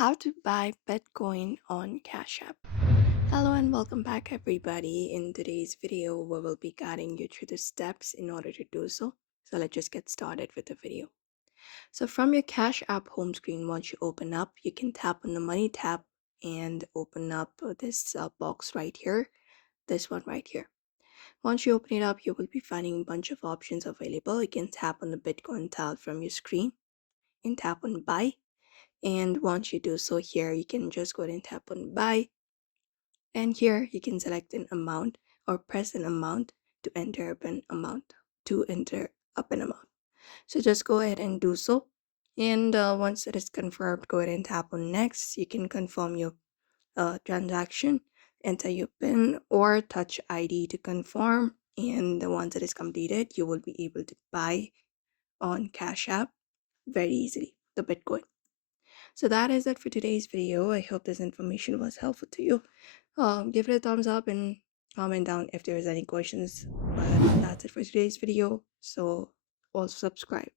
How to buy Bitcoin on Cash App. Hello and welcome back, everybody. In today's video, we will be guiding you through the steps in order to do so. So let's just get started with the video. So from your Cash App home screen, once you open up, you can tap on the Money tab and open up this box right here, this one right here. Once you open it up, you will be finding a bunch of options available. You can tap on the Bitcoin tile from your screen and tap on Buy. And once you do so here, you can just go ahead and tap on Buy. And here you can select an amount or press an amount to enter up an amount. So just go ahead and do so. And once it is confirmed, go ahead and tap on Next. You can confirm your transaction, enter your PIN or Touch ID to confirm. And once it is completed, you will be able to buy on Cash App very easily the Bitcoin. So that is it for today's video. I hope this information was helpful to you. Give it a thumbs up and comment down if there is any questions. But that's it for today's video. So also subscribe.